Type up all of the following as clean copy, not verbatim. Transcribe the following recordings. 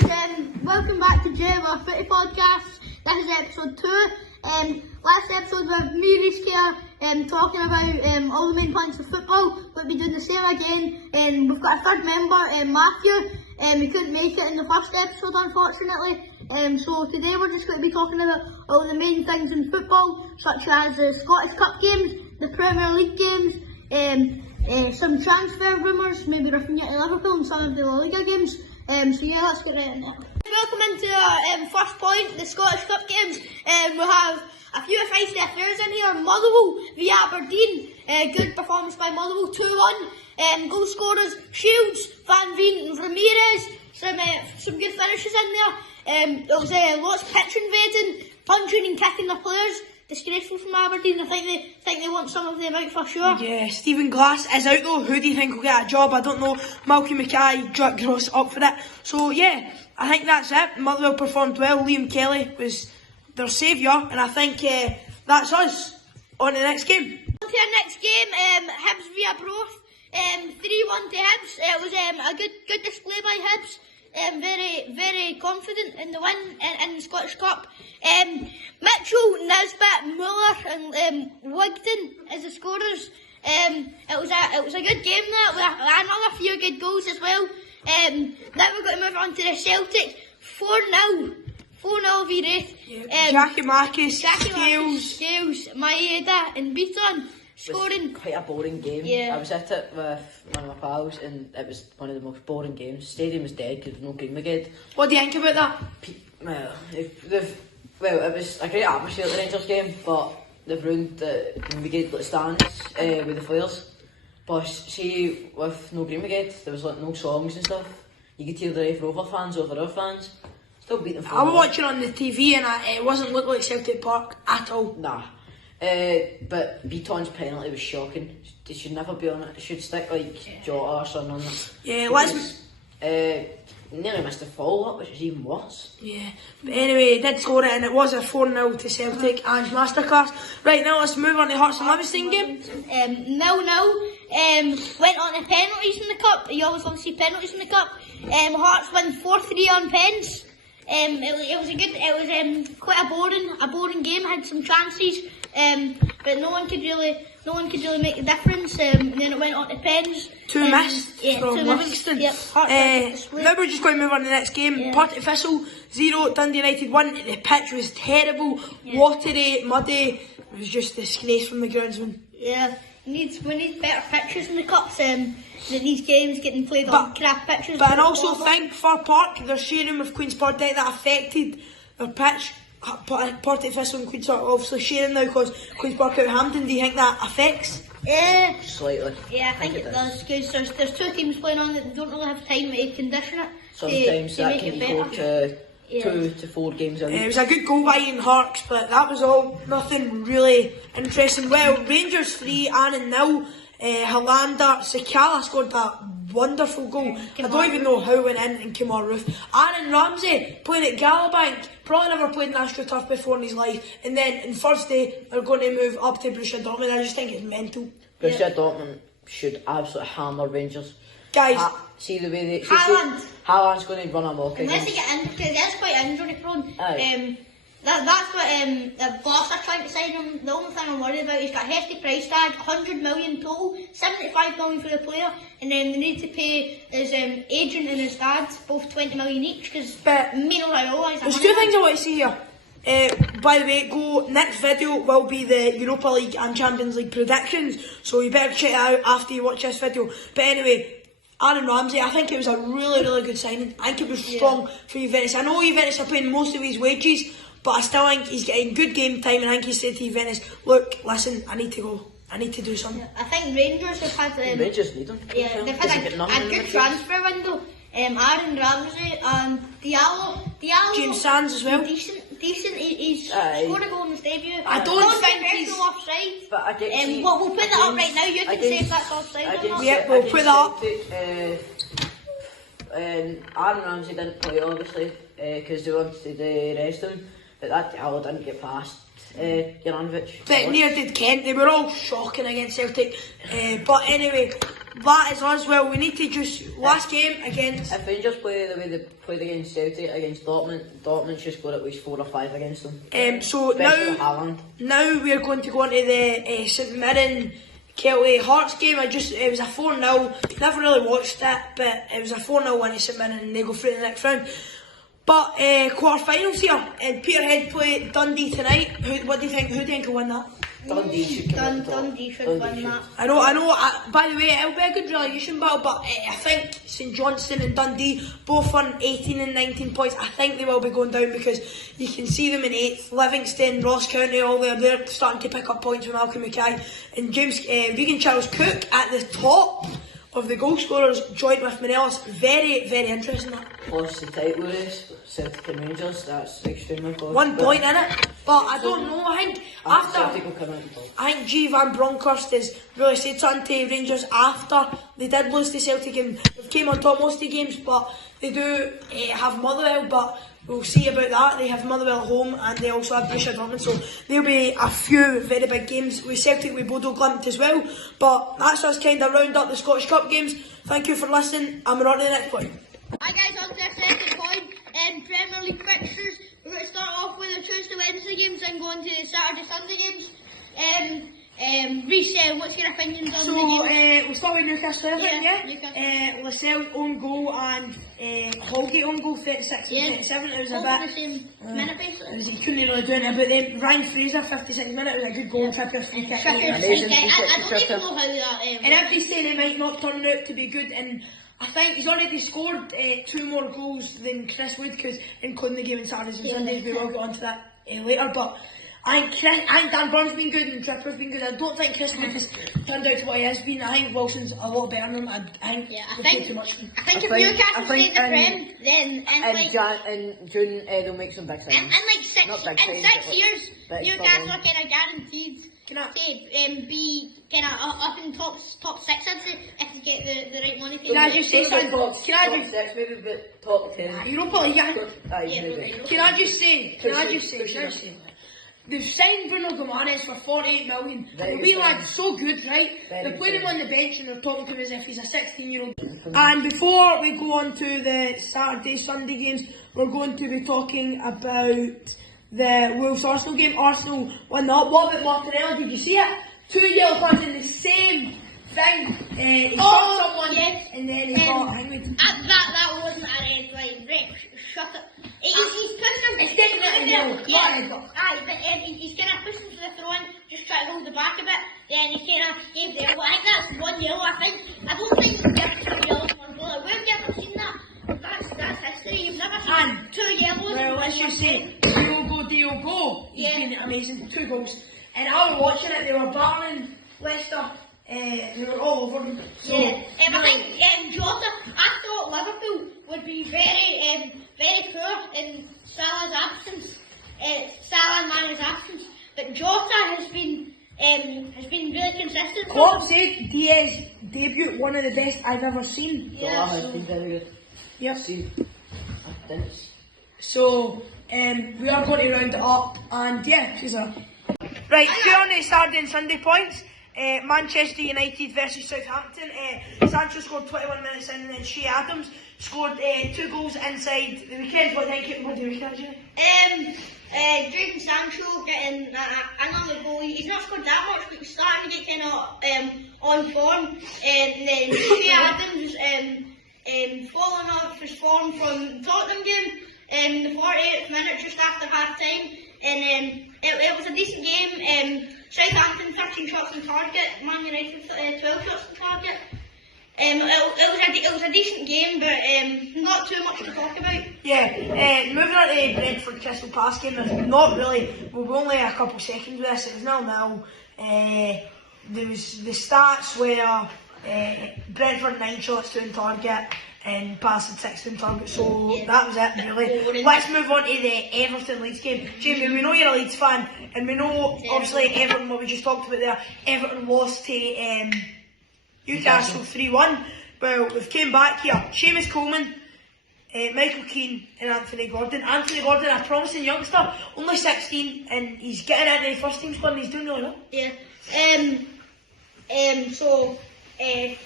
guys, welcome back to JMR Footie podcast. This is episode 2. Last episode with me, Riskia, talking about all the main points of football. We'll be doing the same again. We've got a third member, Matthew. He couldn't make it in the first episode, unfortunately. So today we're just going to be talking about all the main things in football, such as the Scottish Cup games, the Premier League games, some transfer rumours, maybe referring to Liverpool and some of the La Liga games. So yeah, let's get right into it. Welcome into our first point, the Scottish Cup games. We have a few feisty affairs in here. Motherwell v Aberdeen. Good performance by Motherwell, 2-1. Goal scorers, Shields, Van Veen and Ramirez. Some good finishes in there. There was lots of pitch invading, punching and kicking their players. Disgraceful from Aberdeen. I think they want some of them out for sure. Yeah, Stephen Glass is out though. Who do you think will get a job? I don't know. Malky Mackay, Jack Gross up for it. So yeah, I think that's it. Motherwell performed well. Liam Kelly was their saviour, and I think that's us. On to the next game. On to our next game, Hibs v Arbroath. 3-1 to Hibs. It was a good display by Hibs. Very confident in the win in the Scottish Cup. Mitchell, Nisbet, Muller and Wigton as the scorers. It was a good game there with another few good goals as well. Now we're going to move on to the Celtic. 4-0 v Wraith. Jackie Marcus, Scales, Maeda and Beaton scoring. Quite a boring game. Yeah. I was at it with one of my pals and it was one of the most boring games. Stadium was dead because there was no green brigade. What do you think about that? Well, it was a great atmosphere at the Rangers game, but they've ruined the green brigade stands with the flares. But see, with no green brigade, there was like no songs and stuff. You could hear the Raith Rover fans over our fans. Still beat them. I was watching on the TV and it wasn't looking like Celtic Park at all. Nah. But Beaton's penalty was shocking. They should never be on it. It should stick like Jota or something on it. Yeah, let's. Nearly missed the follow-up, which is even worse. Yeah, but anyway, he did score it and it was a 4-0 to Celtic and Masterclass. Right, now let's move on to Hearts and Livingston game. 0-0. Went on to penalties in the cup. You always want to see penalties in the cup. Hearts won 4-3 on pens. It was quite a boring game. Had some chances, but no one could really make the difference. And then it went on to pens. Two missed from Livingston. Yep. Now we're just going to move on to the next game. Yeah. Partick Thistle 0, Dundee United 1. The pitch was terrible, watery, muddy. It was just disgrace from the groundsman. Yeah, we need better pitches in the cups. These games getting played on crap pitches. But I also think Fir Park, they're sharing with Queen's Park Deck, that affected their pitch. Partick Thistle and Queen's Park are obviously sharing now because Queen's Park out Hampton. Do you think that affects? Slightly. Yeah, I think it does because there's two teams playing on that don't really have time to condition it. Sometimes to that make can it go better. to 2 to 4 games a week. It was a good goal by Ian Harks, but that was all. Nothing really interesting. Well, Rangers 3, Annan 0. Hollander, Sakala scored that wonderful goal. I don't even know how it went in and came on roof. Aaron Ramsey playing at Gallowbank, probably never played in AstroTurf before in his life. And then in Thursday they're going to move up to Borussia Dortmund. I just think it's mental. Borussia Dortmund should absolutely hammer Rangers. Guys, see the way they. Haaland's going to run amok. Unless he get injured, because he is quite injury prone. Aye. That's what the boss are trying to sign him. The only thing I'm worried about is got a hefty price tag, 100 million total, 75 million for the player, and then they need to pay his agent and his dad both 20 million each because Mino Raiola is. There's two things I want to say here. By the way, next video will be the Europa League and Champions League predictions, so you better check it out after you watch this video. But anyway, Aaron Ramsey, I think it was a really good signing. I think it was strong for Juventus. I know Juventus are paying most of his wages, but I still think he's getting good game time, and I think he said to Juventus, look, listen, I need to go. I need to do something. I think Rangers have had Rangers need him. Yeah, they've had a good transfer window. Aaron Ramsey and Diallo. James Sands as well. Decent. He's scored a goal in his debut. I don't think he's offside. But I get we'll put that up right now. You can say if that's offside or not. Yeah, we'll put that up. Aaron Ramsey didn't play obviously because they wanted to rest him, but that Diallo didn't get past Juranovic. But neither did Kent. They were all shocking against Celtic. But anyway, that is us. Well, we need to just last game against. If Rangers play the way they played against Celtic, against Dortmund should score at least 4 or 5 against them. So Especially with Haaland. now we are going to go into the St Mirren Kelty Hearts game. It was a 4-0. Never really watched it, but it was a 4-0 win to St Mirren, and they go through to the next round. But quarter-finals here, and Peterhead play Dundee tonight. What do you think? Who do you think will win that? Dundee should come Dundee should win that. I know. By the way, it'll be a good relegation battle, but I think St Johnstone and Dundee both on 18 and 19 points. I think they will be going down because you can see them in 8th. Livingston, Ross County, all they're starting to pick up points from Malcolm Mackay. And James Regan Charles Cook at the top of the goal scorers, joint with Morelos. Very, very interesting. Plus the title race, Celtic and Rangers, that's extremely close. 1 point in it, but I don't know. I think Celtic will come out on top. I think G. Van Bronckhorst has really said something to Rangers after they did lose to Celtic and came on top most of the games, but they do have Motherwell, but we'll see about that. They have Motherwell at home and they also have Borussia Dortmund, so there'll be a few very big games with Celtic, with Bodo Glimt as well. But that's us kind of round up the Scottish Cup games. Thank you for listening, and we're on to the next point. Hi guys, on to our second point. Premier League fixtures. We're going to start off with the Tuesday, Wednesday games and go on to the Saturday, Sunday games. Reece, what's your opinions on the games? We'll start with Newcastle, Yeah, yeah? Lascelles own goal and Holgate own goal, 36 and 37. It was a bit. The same minute basically. He couldn't really do anything, but then Ryan Fraser, 56 minutes, it was a good goal, Trippier's free kick. Trippier's free kick. I don't even know how that. And if they stay, they might not turn out to be good. And I think he's already scored 2 more goals than Chris Wood, because including the game on Saturdays and Sundays, we will get onto that later. But I think Dan Burn's been good and Trippier's been good. I don't think Chris Wood has turned out to what he has been. I think Wilson's a lot better than him. I think too much. I think if Newcastle stay in the Prem, then in June they'll make some big signings. in like 6 years, Newcastle are kind of guaranteed to be kind of up in top 6, I'd say, if they get the right money. Can I just say something? Top 6, maybe, but top 10. Europa League. Can I just say? They've signed Bruno Gomares for 48 million. The wee lad's so good, right? They put him on the bench and they're talking to him as if he's a 16-year-old. And before we go on to the Saturday, Sunday games, we're going to be talking about the Wolves-Arsenal game. Arsenal won that. What about Martinelle? Did you see it? 2 yellow cards in the same thing. He shot someone, yes. And then he got hanged. That wasn't a red line. Shut it. He's pushed him. It's definitely a yellow. Aye, but he's kind of pushed him to the throw-in, just try to hold the back a bit. Then he kind of gave the elbow. I think that's 1 yellow. I don't think you get 2 yellows for a goal. Where have you ever seen that? That's history. You've never seen 2 yellows. Well, let's just say, Diogo. He's been amazing. 2 goals. And I was watching it. They were battling Leicester. They were all over them. So, I think Jota, I thought Liverpool would be very poor in Salah's absence. Salah and Mane's absence. But Jota has been really consistent. Klopp said Diaz debut, one of the best I've ever seen. Salah has been very good. Yep. So, we are going to round it up, and she's a... Right, 2 on the Saturday and Sunday points. Manchester United versus Southampton. Sancho scored 21 minutes in, and then Shea Adams scored 2 goals inside the weekend. What do you think? What do you think? Jadon Sancho getting another goal. He's not scored that much, but he's starting to get kind of on form. And then Shea Adams falling off his form from the Tottenham game in the 48th minute, just after half time. And it was a decent game. Southampton 13 shots on target, Man United 12 shots on target. It was a decent game, but not too much to talk about. Moving on to the Brentford Crystal Palace game, there's not really, we're only a couple seconds with this. It was 0-0. There was the stats where Brentford 9 shots to on target and Palace had 6 on target, so that was it really. Let's move on to the Everton Leeds game. Jamie, we know you're a Leeds fan, and we know obviously Everton, what we just talked about there, Everton lost to Newcastle 3-1. Well, we've came back here. Seamus Coleman, Michael Keane and Anthony Gordon. Anthony Gordon, a promising youngster, only 16, and he's getting into the first team squad and he's doing really well. So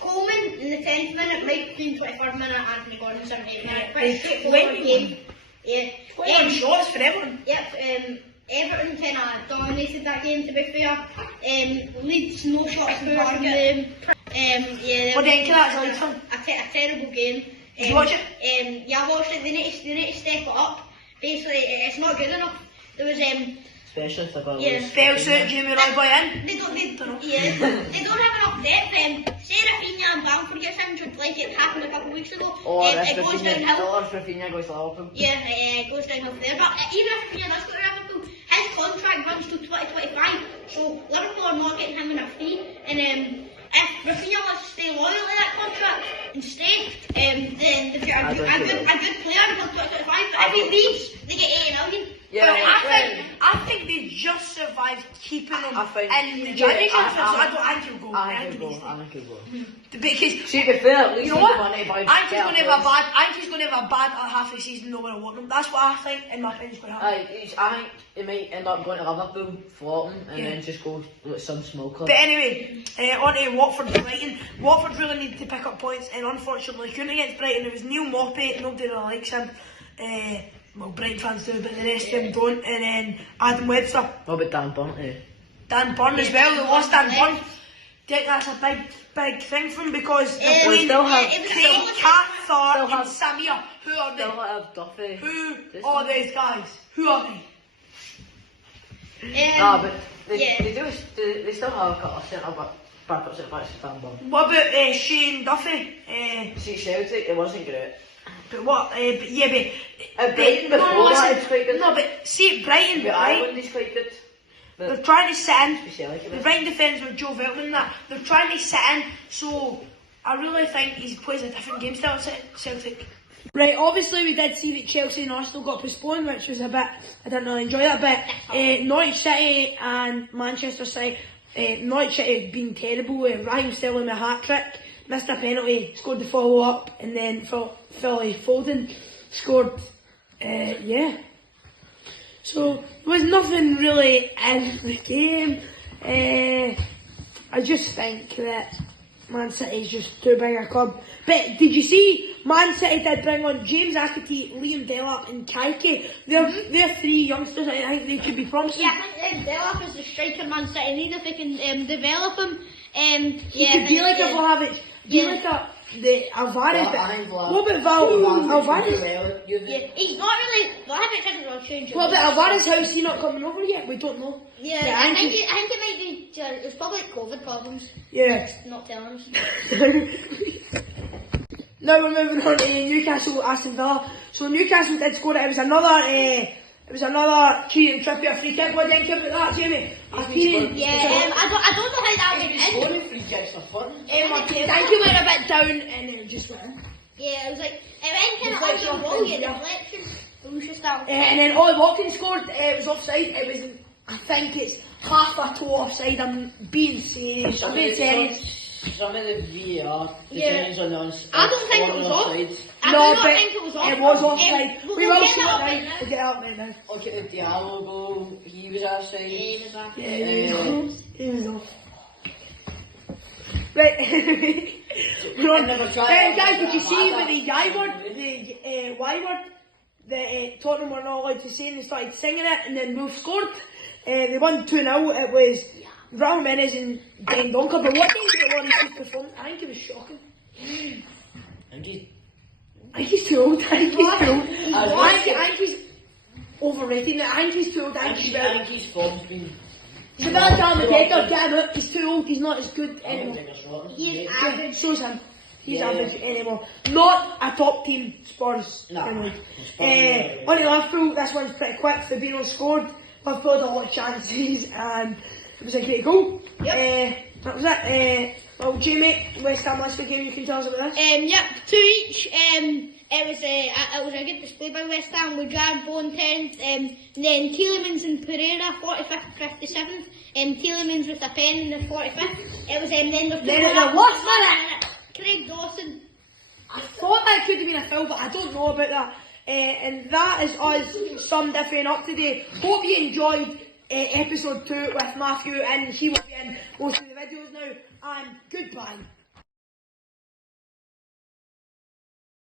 Coleman in the 10th minute, Mike Green 23rd minute, Anthony Gordon 78th minute. Pretty straightforward game. Yeah. Shots for everyone. Yep. Everton kind of dominated that game, to be fair. Leeds, no shots poor from them. Yeah. What do you think of that, Leeds one? A terrible game. Did you watch it? Yeah, I watched it. They need to step it up. Basically, it's not good enough. There was Especially if they're going to yeah. lose. JMR in. They don't have enough depth. Say Rafinha and Bamford gets injured like it happened a couple of weeks ago. Or if it goes downhill. Rafinha goes to Liverpool. Yeah, it goes downhill there. But even if Rafinha does go to Liverpool, his contract runs to 2025. So Liverpool are not getting him in a fee. And if Rafinha wants to stay loyal to that contract and stay, then they've got a good player until 2025. But if he leaves, they get 80 million. Yeah, I think they just survived keeping him in the Championship. I think he'll go. I think he'll go. Because see, to be fair, at least you know what? money by I think he's going to have a bad half of the season. No one will want him. That's what I think. In my opinion, is going to happen. I think he might end up going to Liverpool, flopping, and then just go with some small club. But anyway, on to Watford Brighton. Watford really needed to pick up points, and unfortunately couldn't against Brighton. It was Neil Moppet. Nobody really likes him. Well, Brighton fans do, but the rest of them don't. And then Adam Webster. What about Dan Burn? Dan Burn as well. They lost Dan Burn. I think that's a big thing for him because they're playing Craig Cathar and Samir. Who are they? Still have Duffy. Who are these guys? Who are they? But they still have a couple of backup centre backs for Dan Burn. What about Shane Duffy? See, Celtic, it wasn't great. But what? Brighton before that is quite good. No, but see, Brighton, right? Ireland is quite good. They're trying to sit in. Like The Brighton defence with Joe Veltman and that. They're trying to sit in, so I really think he plays a different game style at Celtic. Right, obviously we did see that Chelsea and Arsenal got postponed, which was a bit, I didn't really enjoy that bit. Norwich City and Manchester City. Norwich City being terrible, Raheem Sterling a hat-trick, missed a penalty, scored the follow-up, and then Philly Foden scored, So, there was nothing really in the game. I just think that Man City is just too big a club. But did you see, Man City did bring on James Aketi, Liam Delap and Kaike. They're three youngsters I think they could be promising. Yeah, I think Delap is the striker Man City need if they can develop him. He could be like a Vlahovic, like the Alvarez. What about Alvarez? Yeah, he's not really. Vlahovic hasn't really changed. What about Alvarez? How is he not coming over yet? We don't know. Yeah, I think it might be. It's probably COVID problems. Yeah. Just not telling us. Now we're moving on to Newcastle Aston Villa. So Newcastle did score it. It was another Kieran Trippier free kick. What do you think about that, Jamie? I don't know how that went in. I think he went a bit down and it just went in. Yeah, it was like it went kind of under the wall. Yeah, deflection. And then Ollie Watkins scored. It was offside. It was. I think it's half a toe offside. I'm being serious. I'm being serious. Some of the VAR decisions on us. I don't think it was off. I No, do not think it was off. It was offside. We will see it now. We'll get out right now. Look at the Diallo goal. He was offside. Yeah, he was off. He was off. Right. We're on. Guys, did you see with the Y word? That Tottenham were not allowed to say and they started singing it and then Wolves scored. They won 2-0. It was Raul Menez and Ben Donker, but what do you think about his performance? I think it was shocking. I think he's too old. I think he's overrated. I think he's too old. I think his form's been. So that's down the decker, get him out. He's too old. He's not as good anymore. He's average. So's him. He's average anymore. Not a top team Spurs. On to Liverpool, this one's pretty quick. Fabinho scored. Liverpool had a lot of chances and it was a great goal. That was it. Well, Jamie, West Ham Leicester game, you can tell us about this? 2 each. It was a good display by West Ham with Jared Bowen 10th, and then Tielemans and Pereira 45th, 57th, and Tielemans with a pen in the 45th. It was then the last minute. Craig Dawson. I thought that could have been a foul, but I don't know about that. And that is us summed everything up today. Hope you enjoyed episode 2 with Matthew, and he will be in most of the videos now. And goodbye.